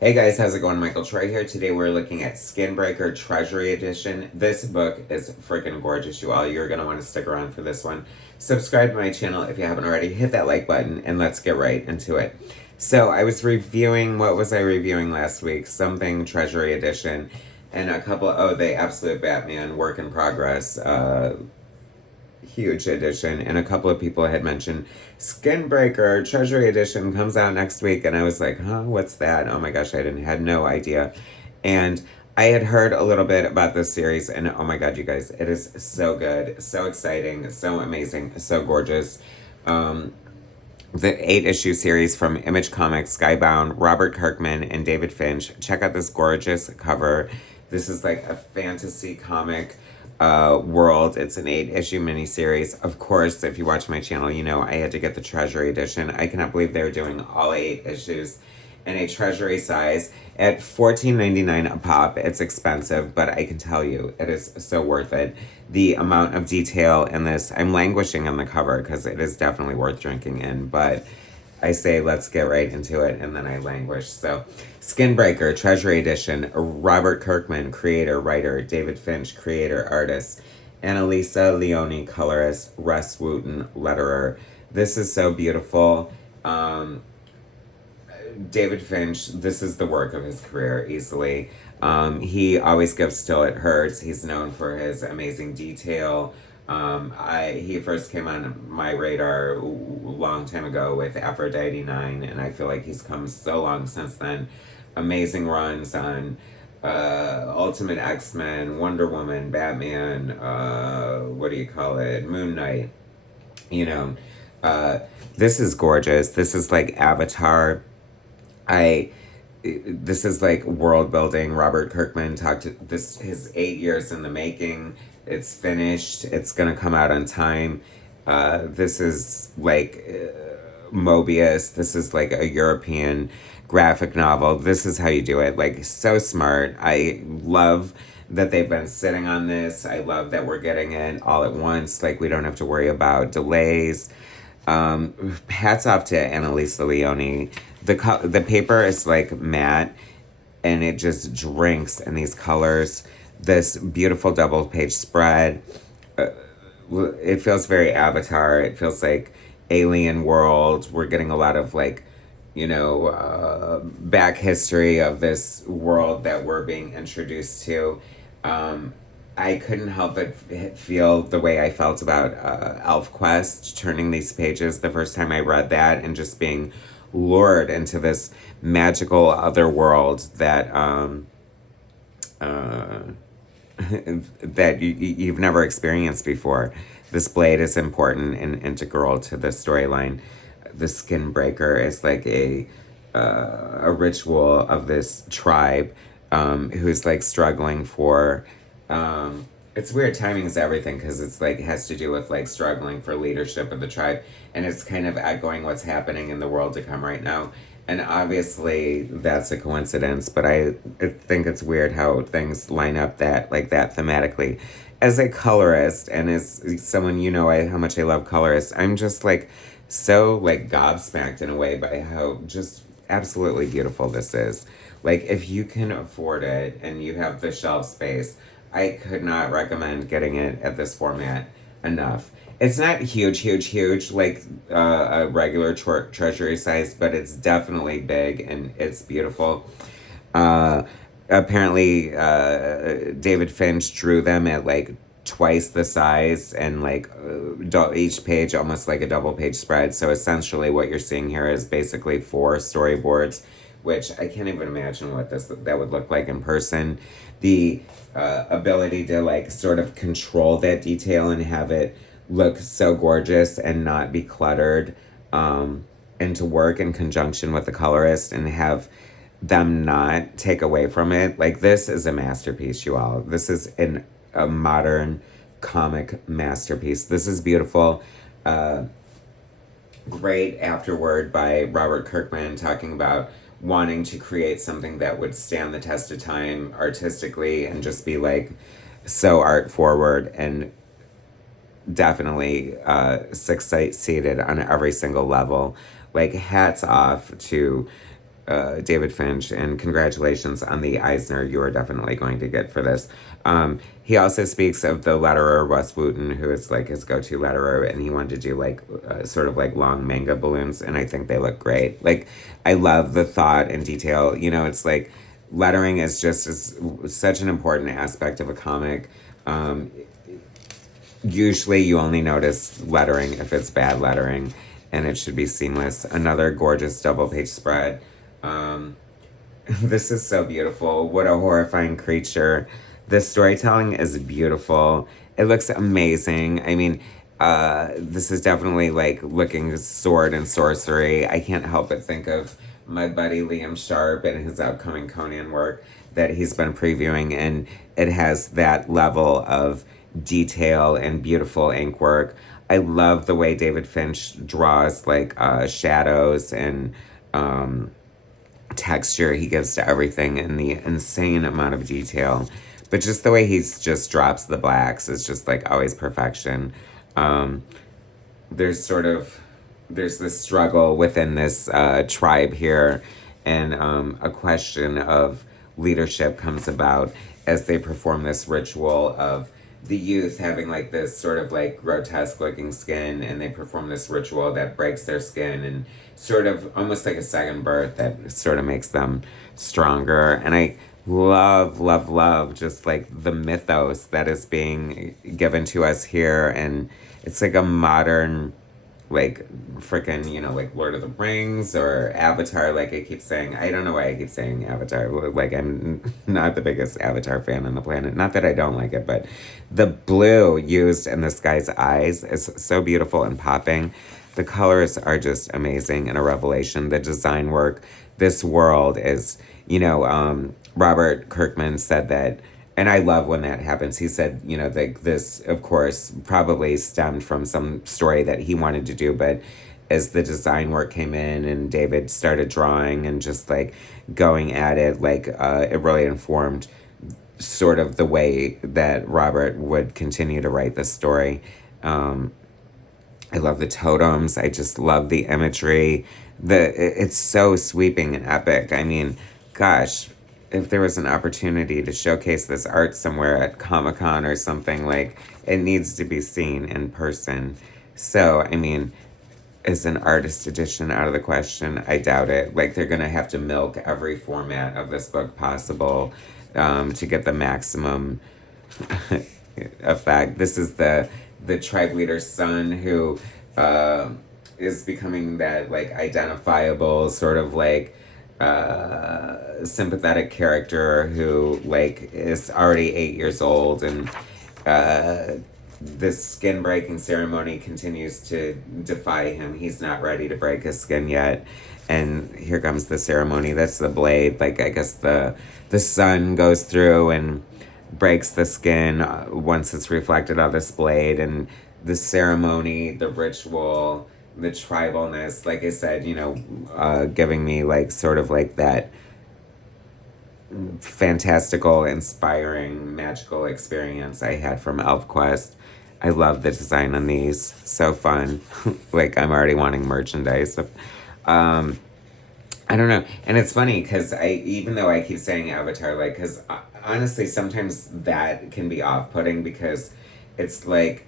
Hey guys, how's it going? Michael Troy here. Today we're looking at Skinbreaker Treasury Edition. This book is freaking gorgeous, you all. You're going to want to stick around for this one. Subscribe to my channel if you haven't already. Hit that like button and let's get right into it. So I was reviewing, what was I reviewing last week? Something Treasury Edition and a couple, the Absolute Batman Work in Progress huge edition, and a couple of people had mentioned Skinbreaker Treasury Edition comes out next week, and I was like, huh, what's that? Oh my gosh, I had no idea. And I had heard a little bit about this series, and oh my god, you guys, it is so good, so exciting, so amazing, so gorgeous. The 8-issue series from Image Comics, Skybound, Robert Kirkman, and David Finch. Check out this gorgeous cover. This is like a fantasy comic world. It's an 8-issue miniseries. Of course, if you watch my channel, you know I had to get the Treasury edition. I cannot believe they're doing all 8 issues in a Treasury size at $14.99 a pop. It's expensive, but I can tell you it is so worth it. The amount of detail in this, I'm languishing on the cover because it is definitely worth drinking in, but I say let's get right into it, and then I languish. So, Skinbreaker, Treasury Edition, Robert Kirkman, creator, writer, David Finch, creator, artist, Annalisa Leone, colorist, Russ Wooten, letterer. This is so beautiful. David Finch, this is the work of his career easily. He always gives till it hurts. He's known for his amazing detail. He first came on my radar a long time ago with Aphrodite 9, and I feel like he's come so long since then. Amazing runs on Ultimate X-Men, Wonder Woman, Batman, what do you call it, Moon Knight, you know. This is gorgeous. This is like Avatar. I this is like world building. Robert Kirkman talked to this his 8 years in the making. It's finished. It's gonna come out on time. This is like Mobius. This is like a European graphic novel. This is how you do it. Like so smart. I love that they've been sitting on this. I love that we're getting it all at once. Like we don't have to worry about delays. Hats off to Annalisa Leone. The paper is like matte, and it just drinks in these colors. This beautiful double page spread. Uh, it feels very Avatar. It feels like alien world. We're getting a lot of like, back history of this world that we're being introduced to. I couldn't help but feel the way I felt about ElfQuest, turning these pages the first time I read that and just being lured into this magical other world that that you've never experienced before. This blade is important and integral to the storyline. The Skinbreaker is like a ritual of this tribe who's like struggling for it's weird, timing is everything, because it's like it has to do with like struggling for leadership of the tribe, and it's kind of echoing what's happening in the world to come right now. And obviously that's a coincidence, but I think it's weird how things line up that like that thematically. As a colorist and as someone, how much I love colorists, I'm just like so like gobsmacked in a way by how just absolutely beautiful this is. Like if you can afford it and you have the shelf space, I could not recommend getting it at this format enough. It's not huge, huge, huge like a regular treasury size, but it's definitely big and it's beautiful. Apparently, David Finch drew them at like twice the size and like each page almost like a double page spread. So essentially, what you're seeing here is basically 4 storyboards, which I can't even imagine what that would look like in person. The ability to like sort of control that detail and have it look so gorgeous and not be cluttered, and to work in conjunction with the colorist and have them not take away from it. Like this is a masterpiece, you all. This is a modern comic masterpiece. This is beautiful. Great afterword by Robert Kirkman talking about wanting to create something that would stand the test of time artistically and just be like so art forward, and definitely succeeded on every single level. Like hats off to David Finch, and congratulations on the Eisner you are definitely going to get for this. He also speaks of the letterer Wes Wooten, who is like his go-to letterer, and he wanted to do like sort of like long manga balloons, and I think they look great. Like, I love the thought and detail. You know, it's like lettering is such an important aspect of a comic. Usually you only notice lettering if it's bad lettering, and it should be seamless. Another gorgeous double page spread. This is so beautiful. What a horrifying creature. The storytelling is beautiful. It looks amazing. I mean, this is definitely like looking sword and sorcery. I can't help but think of my buddy Liam Sharp and his upcoming Conan work that he's been previewing, and it has that level of detail and beautiful ink work. I love the way David Finch draws like shadows and texture he gives to everything, and the insane amount of detail. But just the way he's just drops the blacks is just like always perfection. There's this struggle within this tribe here, and a question of leadership comes about as they perform this ritual of the youth having like this sort of like grotesque looking skin, and they perform this ritual that breaks their skin and sort of almost like a second birth that sort of makes them stronger. And I love just like the mythos that is being given to us here, and it's like a modern like freaking, you know, like Lord of the Rings or Avatar. Like I keep saying, I don't know why I keep saying Avatar. Like, I'm not the biggest Avatar fan on the planet. Not that I don't like it, but the blue used in this guy's eyes is so beautiful and popping. The colors are just amazing and a revelation. The design work, this world is, you know, Robert Kirkman said that, and I love when that happens. He said, you know, like this, of course, probably stemmed from some story that he wanted to do, but as the design work came in and David started drawing and just like going at it, like it really informed sort of the way that Robert would continue to write this story. I love the totems. I just love the imagery. It's so sweeping and epic. I mean, gosh, if there was an opportunity to showcase this art somewhere at Comic-Con or something, like, it needs to be seen in person. So, I mean, is an artist edition out of the question? I doubt it. Like, they're gonna have to milk every format of this book possible to get the maximum effect. This is the tribe leader's son who is becoming that, like, identifiable sort of, like, sympathetic character who like is already 8 years old, and this skin breaking ceremony continues to defy him. He's not ready to break his skin yet, and here comes the ceremony. That's the blade. Like, I guess the sun goes through and breaks the skin once it's reflected on this blade, and the ceremony, the ritual, the tribalness, like I said, you know, giving me like sort of like that fantastical, inspiring, magical experience I had from ElfQuest. I love the design on these. So fun. Like, I'm already wanting merchandise. I don't know. And it's funny because even though I keep saying Avatar, like, because honestly, sometimes that can be off-putting because it's like,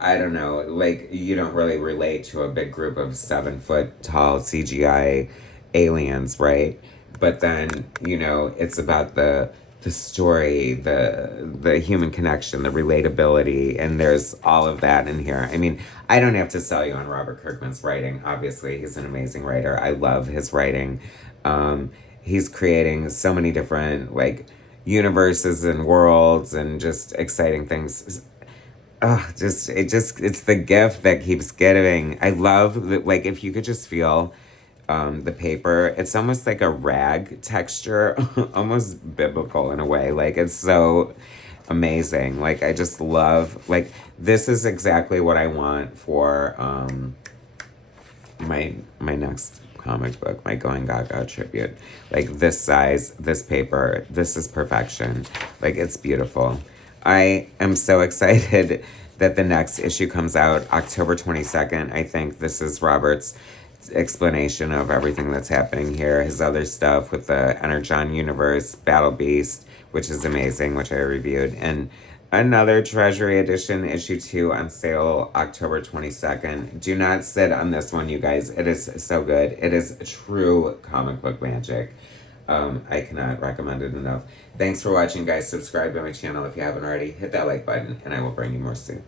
I don't know, like, you don't really relate to a big group of 7-foot tall CGI aliens, right? But then, you know, it's about the story, the human connection, the relatability, and there's all of that in here. I mean, I don't have to sell you on Robert Kirkman's writing. Obviously, he's an amazing writer. I love his writing. He's creating so many different, like, universes and worlds and just exciting things. It's the gift that keeps giving. I love that, like, if you could just feel the paper, it's almost like a rag texture, almost biblical in a way. Like, it's so amazing. Like, I just love, like, this is exactly what I want for my next comic book, my Going Gaga tribute. Like, this size, this paper, this is perfection. Like, it's beautiful. I am so excited that the next issue comes out October 22nd. I think this is Robert's explanation of everything that's happening here. His other stuff with the Energon Universe, Battle Beast, which is amazing, which I reviewed, and another Treasury edition, issue 2, on sale October 22nd. Do not sit on this one, you guys. It is so good. It is true comic book magic. I cannot recommend it enough. Thanks for watching, guys. Subscribe to my channel if you haven't already. Hit that like button, and I will bring you more soon.